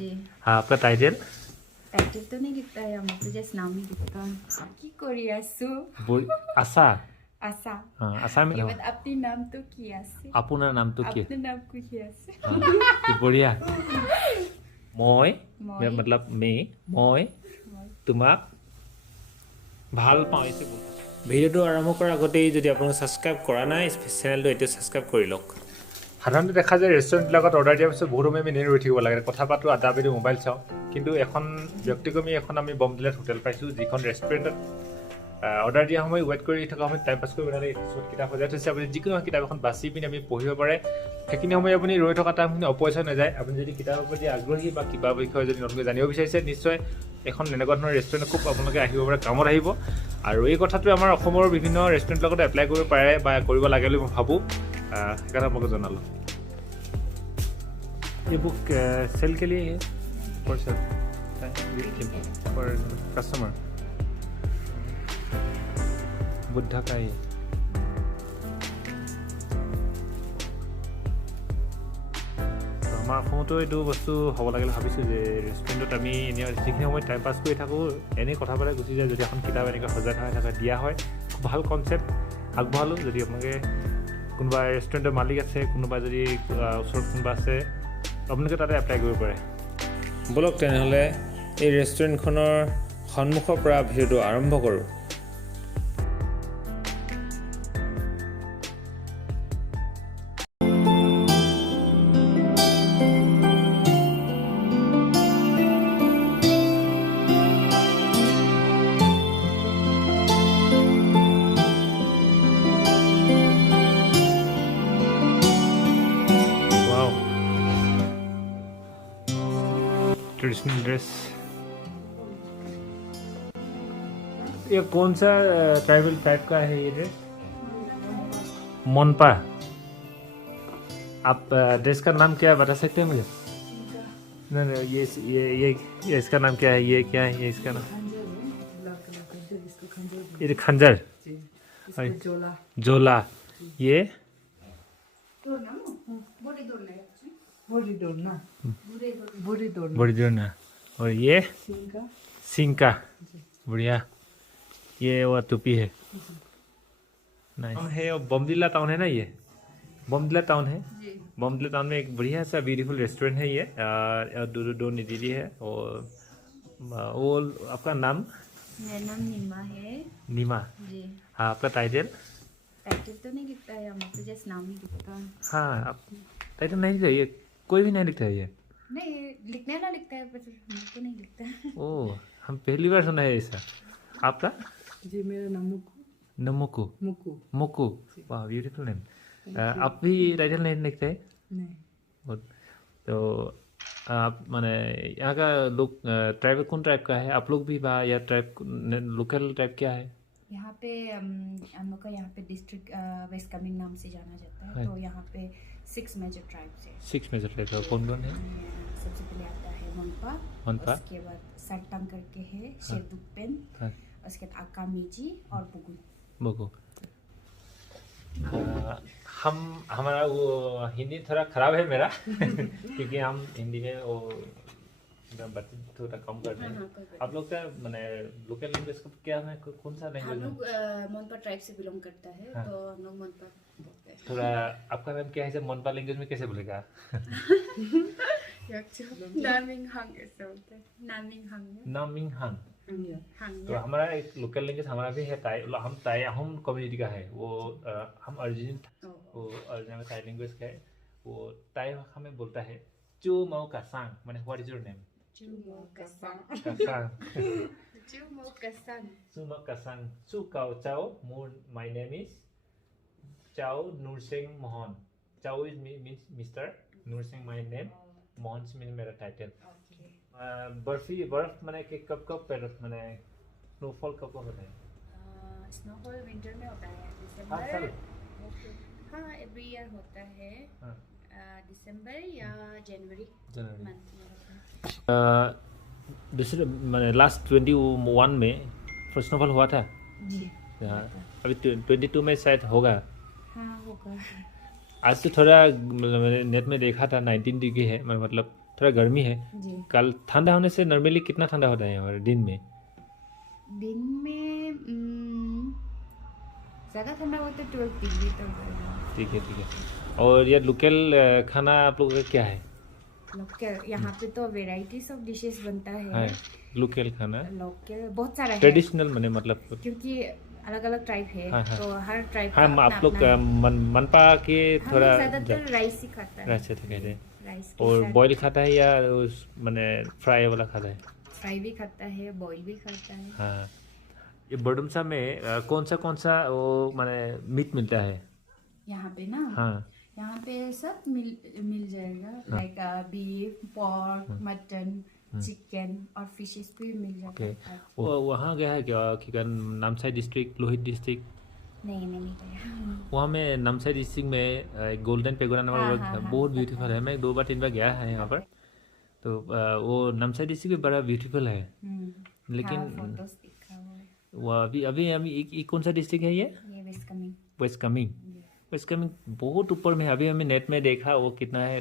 जी। हाँ आपका title title तो नहीं लिखता है, हम तो जस्ट नाम ही लिखता है। की करी आसु आशा आशा हाँ आशा में এবার আপনি নাম তো কি আছে? আপোনাৰ নামটো কি আপনার নাম কি আছে? কি বঢ়িয়া মই মই मतलब মই তোমাক ভাল পাওঁ এইটো ভিডিঅ'টো আৰম্ভ কৰাৰ আগতেই যদি আপোনালোকে ছাবস্ক্ৰাইব কৰা নাই চেনেলটো এতিয়া ছাবস্ক্ৰাইব কৰি লওক সাধাৰণতে দেখা যায় ৰেষ্টুৰেণ্টবিলাকত অৰ্ডাৰ দিয়াৰ পিছত বহুত সময় আমি এনেই ৰৈ থাকিব লাগে কথা পাতোঁ আড্ডা পাতি মোবাইল চাওঁ কিন্তু এখন ব্যক্তিক্ৰমী এখন আমি বমদিলাত হোটেল পাইছোঁ যিখন ৰেষ্টুৰেণ্টত অৰ্ডাৰ দিয়া সময় ৱেইট কৰি থকা সময়ত টাইম পাছ কৰিব নালাগে কিছুমান কিতাপ সজাই থৈছে আপুনি যিকোনো কিতাপ এখন বাছি পিনি আমি পঢ়িব পাৰে সেইখিনি সময় আপুনি ৰৈ থকা টাইমখিনি অপচয় নাযায় আপুনি যদি কিতাপৰ প্ৰতি আগ্ৰহী বা কিবা বিষয়ে যদি নতুনকৈ জানিব বিচাৰিছে নিশ্চয় এখন এনেকুৱা ধৰণৰ ৰেষ্টুৰেণ্ট খুব আপোনালোকে আহিব পাৰে কামত আহিব আৰু এই কথাটোৱে আমাৰ অসমৰ বিভিন্ন ৰেষ্টুৰেণ্টৰ লগত এপ্লাই কৰিব পাৰে বা কৰিব লাগে বুলি মই ভাবোঁ সেইকাৰণে আপোনালোকে জনালোঁ ये बुक सेल के लिए है for sale for customer Buddha का ये আমাৰ অসমতো এইটো বস্তু হ'ব লাগে ভাবিছোঁ যে ৰেষ্টুৰেণ্টত আমি এনেই যিখিনি সময় টাইম পাছ কৰি থাকোঁ এনেই কথা পাতি গুচি যায় যদি এখন কিতাপ এনেকৈ সজাই থকা দিয়া হয় খুব ভাল কনচেপ্ট আগবঢ়ালোঁ যদি আপোনালোকে কোনোবা ৰেষ্টুৰেণ্টৰ মালিক আছে কোনোবা যদি ওচৰত কোনোবা আছে আপোনালোকে তাতে এপ্লাই কৰিব পাৰে ব'লক তেনেহ'লে এই ৰেষ্টুৰেণ্টখনৰ সন্মুখৰ পৰা ভিডিঅ'টো আৰম্ভ কৰোঁ ट्रेडिशनल ड्रेस ये कौन सा ट्राइबल टाइप का है ये ड्रेस मोनपा आप ड्रेस का नाम क्या बता सकते हैं मुझे नहीं नहीं ये इसका नाम क्या है ये क्या है ये इसका नाम ये खंजर जोला ये बड़ी दोना और ये सिंका बढ़िया ये वो टोपी है नाइस है बमदिला टाउन है ना ये बमदिला टाउन है बमदिला टाउन में एक बढ़िया सा ब्यूटीफुल रेस्टोरेंट है ये दो दीदी है और वो आपका नाम मेरा नाम नीमा है नीमा जी। हाँ आपका टाइटल टाइटल तो नहीं लिखता है, हम तो जस्ट नाम ही लिखता है। हाँ आप टाइटल नहीं लिखता ये कोई भी नहीं लिखता है ये नहीं लिखने वाला लिखता है पर हमको नहीं लिखता है। ओह हम पहली बार सुना है ऐसा आपका जी मेरा नाम नमुकू मुक्कू मोकू वाह ब्यूटीफुल नेम आप भी टाइटल नहीं लिखते हैं नहीं तो आप माने यहाँ का लोग ट्राइब कौन ट्राइब का है आप लोग भी बा या ट्राइब लोकल ट्राइब क्या है यहाँ पे हम लोग का यहाँ पे डिस्ट्रिक्ट वेस्ट कामेंग नाम से जाना जाता है। तो यहाँ पे 6 मेजर ट्राइब्स है। 6 मेजर ट्राइब है कौन कौन है सबसे पहले आता है मोनपा उसके बाद सरटंग करके है शेरदुकपेन उसके बाद आकामीजी और बुगुन बोको हम हमारा वो हिंदी थोड़ा खराब है मेरा क्योंकि हम हिंदी में वो बातचीत थोड़ा कम करते हैं आप लोग का मैंने लोकल लैंग्वेज का क्या है कौन सा लैंग्वेज हम लोग मोनपा ट्राइब से बिलोंग करता है। हाँ। तो हम लोग मोनपा बोलते हैं थोड़ा आपका नाम क्या है मोनपा लैंग्वेज में कैसे बोलेगा नामिंग हंग ऐसे बोलते हैं नामिंग हंग हंग तो हमारा एक लोकल लैंग्वेज हमारा भी है ताई हम ताई हम कम्युनिटी का है वो हम ओरिजिनल ताई लैंग्वेज का है वो ताई भाषा में बोलता है चू माओ का सांग माने what is your name Chumo kasang. Sumo kasang. Su kao chao. My name is Chao Nursing Mohan. Chao is means Mr. Nursing my name. Mohan means मेरा title. बर्फी बर्फ माने कि कब पैर माने स्नोफॉल कब होता है स्नोफॉल विंटर में होता है दिसंबर हाँ एवरी ईयर होता है दिसंबर या जनवरी मंथ में दूसरे मैंने लास्ट 21 में फर्स्ट स्नोफॉल हुआ था जी अभी 22 में शायद होगा हाँ होगा आज तो थोड़ा मैंने नेट में देखा था 19 डिग्री है मतलब थोड़ा गर्मी है जी। कल ठंडा होने से नॉर्मली कितना ठंडा होता है यहाँ पर दिन में? दिन में ज़्यादा ठंडा होता है 12 डिग्री तो होगा। ठीक है। और ये लोकल खाना आप लोगों का क्या है? लोकल यहाँ पे तो वेराइटीज ऑफ डिशेस बनता है। हाँ, लोकल खाना लोकल बहुत सारा है ट्रेडिशनल मैंने मतलब क्योंकि अलग अलग ट्राइब है। हाँ, हाँ। तो हर ट्राइब हाँ आप लोग मनपा के हम थोड़ा लोग ज़्यादातर राइस ही खाता है। राइस से कहते हैं राइस के और साथ बॉईल खाता है या उस मैंने फ्राई वाला खाता है? फ्राई भी खाता है, बॉईल भी खाता है। हाँ ये बडुमसा में कौन सा वो मैंने मीट मिलता है यहाँ पे ना हाँ यहाँ पे सब मिल जाएगा like beef, pork, mutton, chicken और फिशेस भी मिल जाता ओके है। वो वहाँ गया है क्या नामसाई डिस्ट्रिक्ट लोहित डिस्ट्रिक्ट नहीं गया। वहाँ में नामसाई डिस्ट्रिक्ट में एक गोल्डन पेगोडा नाम बहुत ब्यूटीफुल है। मैं 2 बार 3 बार गया है यहाँ पर। तो वो नामसाई डिस्ट्रिक्ट भी बड़ा ब्यूटीफुल है लेकिन फोटोज दिखा हुआ है। वो अभी कौन सा डिस्ट्रिक्ट है ये? वेस्ट कामेंग बहुत ऊपर में है। अभी हमें नेट में देखा वो कितना है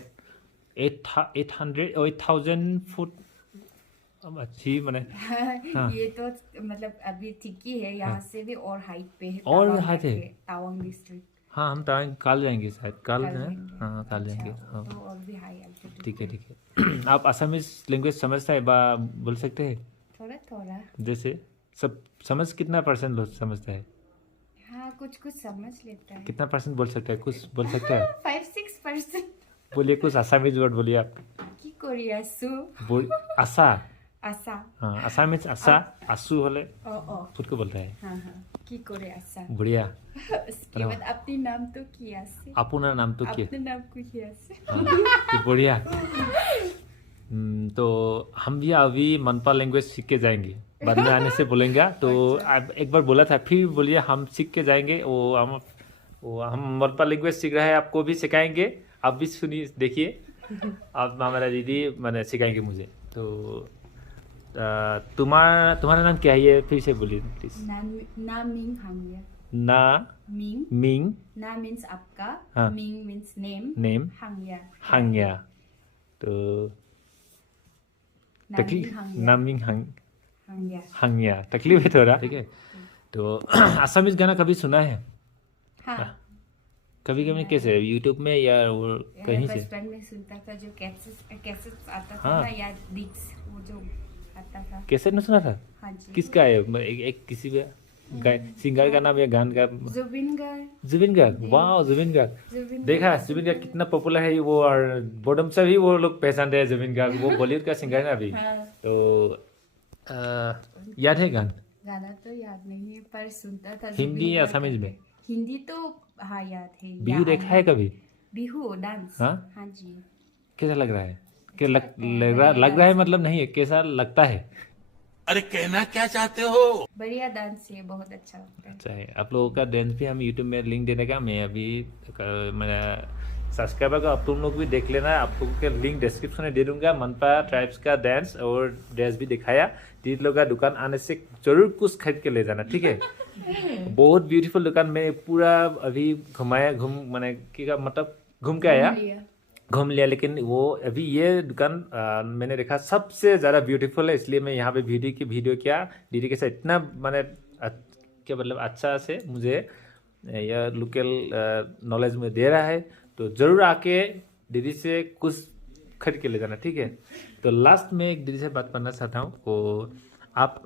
8,000 फुट अच्छी मैंने हाँ। ये तो मतलब अभी ठीक ही है। यहाँ से भी और हाइट पे है और हाइट है तावांग डिस्ट्रिक्ट। हाँ हम तावांग कल जाएंगे शायद कल हाँ कल जाएंगे हाँ तो और भी हाई एल्टीट्यूड। ठीक है आप असमीज लैंग्वेज समझता है बोल सकते हैं? थोड़ा जैसे सब समझ कितना % लोग समझता है? हाँ कुछ समझ लेता है। कितना % बोल सकता है? कुछ बोल सकता है? 5-6%। बोलिए कुछ असमीज वर्ड बोलिए आप। की कोरिया सु बोल आशा आशा हाँ असमीज आशा आसू होले खुद को बोलता है हाँ की कोरिया आशा बढ़िया। उसके बाद अपने नाम तो किया से अपना नाम तो क्या? अपने नाम को किया से तो बढ़िया। तो हम भी अभी मनपा लैंग्वेज सीख के जाएंगे बाद में आने से बोलेंगे। तो आप एक बार बोला था फिर बोलिए हम सीख के जाएंगे। वो हम मनपा लैंग्वेज सीख रहे हैं आपको भी सिखाएंगे। आप भी सुनिए देखिए आप हमारा दीदी मैंने सिखाएंगे मुझे। तो तुम्हारा नाम क्या है ये फिर से बोलिए प्लीज। ना मिंग हांगिया। ना मिंग ना मीन्स आपका हाँ। मिंग मीन्स नेम हांगिया। तो तकलीफ नामिंग हांगिया तकलीफ है थोड़ा ठीक है। तो असमीज गाना कभी सुना है? हाँ कभी कैसे यूट्यूब में या वो कहीं से? बचपन में सुनता था जो कैसेट्स आता था हाँ। ना या डिस्क वो जो आता था। कैसे न सुना था? हाँ जी। किसका है एक किसी भी सिंगर का नाम या गान का? जुबिन गार्ग वाह जुबिन गार्ग देखा जुबिन गार्ग कितना पॉपुलर है वो। और बोडम से भी वो लोग पहचानते हैं जुबिन गार्ग। वो बॉलीवुड का सिंगर है ना अभी। हाँ। तो याद है गाना तो याद नहीं है पर सुनता था। हिंदी या असमीज में? हिंदी तो हाँ याद है। बिहू देखा है कभी? बिहू डांस हाँ जी। कैसा लग रहा है? लग रहा है मतलब नहीं है कैसा लगता है? अरे कहना क्या चाहते हो? बढ़िया डांस है बहुत अच्छा लगता है। अच्छा है आप लोगों का डांस भी हम यूट्यूब में लिंक देने का मैं अभी मेरा सब्सक्राइबर का आप तुम लोग भी देख लेना। आप लोगों के लिंक डिस्क्रिप्शन में दे दूंगा। मनपा ट्राइब्स का डांस और ड्रेस भी दिखाया। दीदी लोग का दुकान आने से जरूर कुछ खरीद के ले जाना ठीक है। बहुत ब्यूटीफुल दुकान में पूरा अभी घुमाया मैंने मतलब घूम के आया घूम लिया। लेकिन वो अभी ये दुकान मैंने देखा सबसे ज़्यादा ब्यूटीफुल है इसलिए मैं यहाँ पे वीडियो किया दीदी के साथ। इतना मैंने क्या मतलब अच्छा से मुझे यह लोकल नॉलेज में दे रहा है। तो ज़रूर आके दीदी से कुछ खरीद के ले जाना ठीक है। तो लास्ट में एक दीदी से बात करना चाहता हूँ। तो आप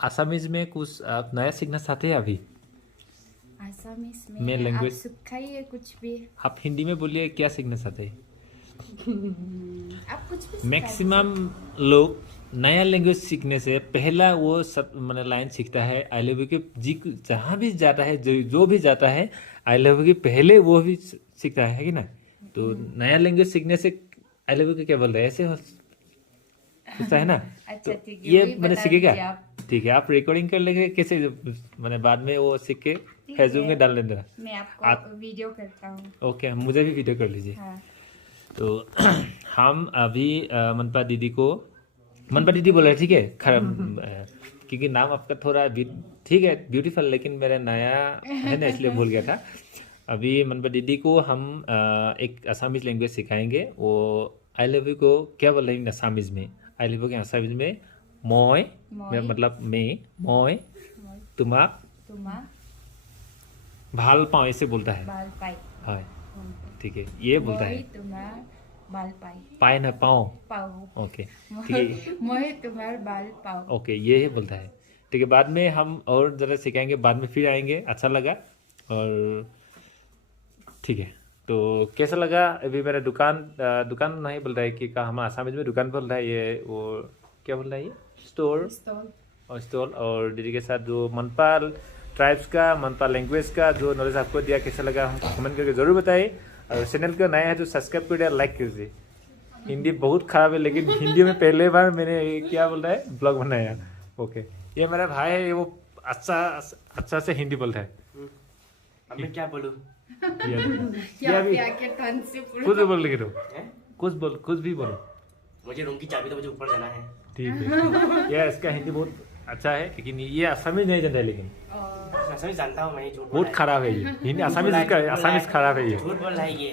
आसामीज में कुछ आप नया सीखना चाहते हैं अभी? आसामीज में लैंग्वेज सिखाइए कुछ भी। आप हिंदी में बोलिए क्या सीखना चाहते हैं? आप कुछ भी। मैक्सिमम लोग नया लैंग्वेज सीखने से पहला वो सब मैंने लाइन सीखता है आई लव यू के। जी जहाँ भी जाता है जो भी जाता है आई लव यू के पहले वो भी सीखता है कि ना। तो नया लैंग्वेज सीखने से आई लव यू के क्या बोल रहे हैं ऐसे होता है ना। अच्छा ठीक है ये मैंने सीखेगा ठीक है। आप रिकॉर्डिंग कर लेंगे कैसे मैंने बाद में वो सीख के फेसबुक में डाल देना। मैं आपको वीडियो करता हूँ। ओके मुझे भी वीडियो कर लीजिए। हाँ। तो हम अभी मनपा दीदी बोल रहे ठीक है क्योंकि नाम आपका थोड़ा ठीक है ब्यूटीफुल लेकिन मेरा नया है ना इसलिए भूल गया था। अभी मनपा दीदी को हम एक असमीज लैंग्वेज सिखाएंगे। वो आई लव यू को क्या बोल रहे हैं असमीज में? आई लव यू के असमीज में মই मतलब मैं तुम्हाक भाल पाओ ऐसे बोलता है। बाल पाई हाँ ठीक है, ये बोलता है तुम्हार बाल पाई पाए ना पाओ। पाओ ओके ठीक है, मैं तुम्हार बाल पाओ। ओके ये ही बोलता है। ठीक है, बाद में हम और ज़रा सिखाएंगे, बाद में फिर आएंगे। अच्छा लगा और ठीक है, तो कैसा लगा? अभी मेरा दुकान नहीं बोल रहा है कि हम आसामी में दुकान बोल रहा है, ये वो क्या बोल रहा है, ये स्टोर और स्टॉल। और दीदी के साथ जो मनपाल ट्राइब्स का, मनपाल लैंग्वेज का जो नॉलेज आपको दिया, कैसा लगा हमको कमेंट करके ज़रूर बताइए। और चैनल को नया है तो सब्सक्राइब कर दिया, लाइक कर दीजिए। हिंदी बहुत ख़राब है, लेकिन हिंदी में पहले बार मैंने क्या बोल रहा है ब्लॉग बनाया। ओके, ये मेरा भाई है, वो अच्छा से हिंदी बोलता है। अब मैं क्या बोलूं? कुछ बोल रही हो, कुछ भी बोलो। मुझे रूम की चाबी तो मुझे ऊपर जाना है। ठीक है, ये इसका हिंदी बहुत अच्छा है, लेकिन ये आसामी नहीं जानता है। लेकिन असमी जानता हूँ मैं, झूठ बहुत खराब है ये हिंदी, आसामी खराब है ये। झूठ बोल रहा है ये।